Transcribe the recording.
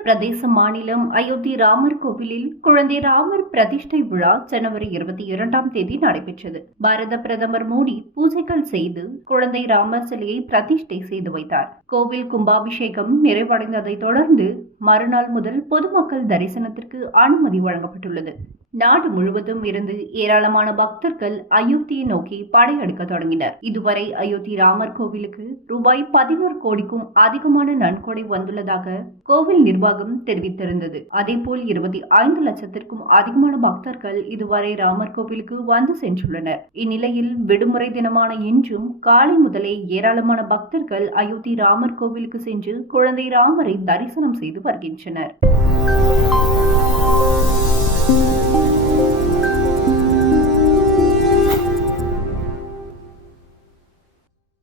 உத்தரப்பிரதேச மாநிலம் அயோத்தி ராமர் கோவிலில் குழந்தை ராமர் பிரதிஷ்டை விழா ஜனவரி இருபத்தி இரண்டாம் தேதி நடைபெற்றது. பாரத பிரதமர் மோடி பூஜைகள் செய்து குழந்தை ராமர் சிலையை பிரதிஷ்டை செய்து வைத்தார். கோவில் கும்பாபிஷேகம் நிறைவடைந்ததைத் தொடர்ந்து மறுநாள் முதல் பொதுமக்கள் தரிசனத்திற்கு அனுமதி வழங்கப்பட்டுள்ளது. நாடு முழுவதும் இருந்து ஏராளமான பக்தர்கள் அயோத்தியை நோக்கி படையெடுக்க தொடங்கினர். இதுவரை அயோத்தி ராமர் கோவிலுக்கு ரூபாய் பதினோரு கோடிக்கும் அதிகமான நன்கொடை வந்துள்ளதாக கோவில் நிர்வாகம் தெரிவித்திருந்தது. அதேபோல் இருபத்தி ஐந்து லட்சத்திற்கும் அதிகமான பக்தர்கள் இதுவரை ராமர் கோவிலுக்கு வந்து சென்றுள்ளனர். இந்நிலையில் விடுமுறை தினமான இன்றும் காலை முதலே ஏராளமான பக்தர்கள் அயோத்தி ராமர் கோவிலுக்கு சென்று குழந்தை ராமரை தரிசனம் செய்து வருகின்றனர்.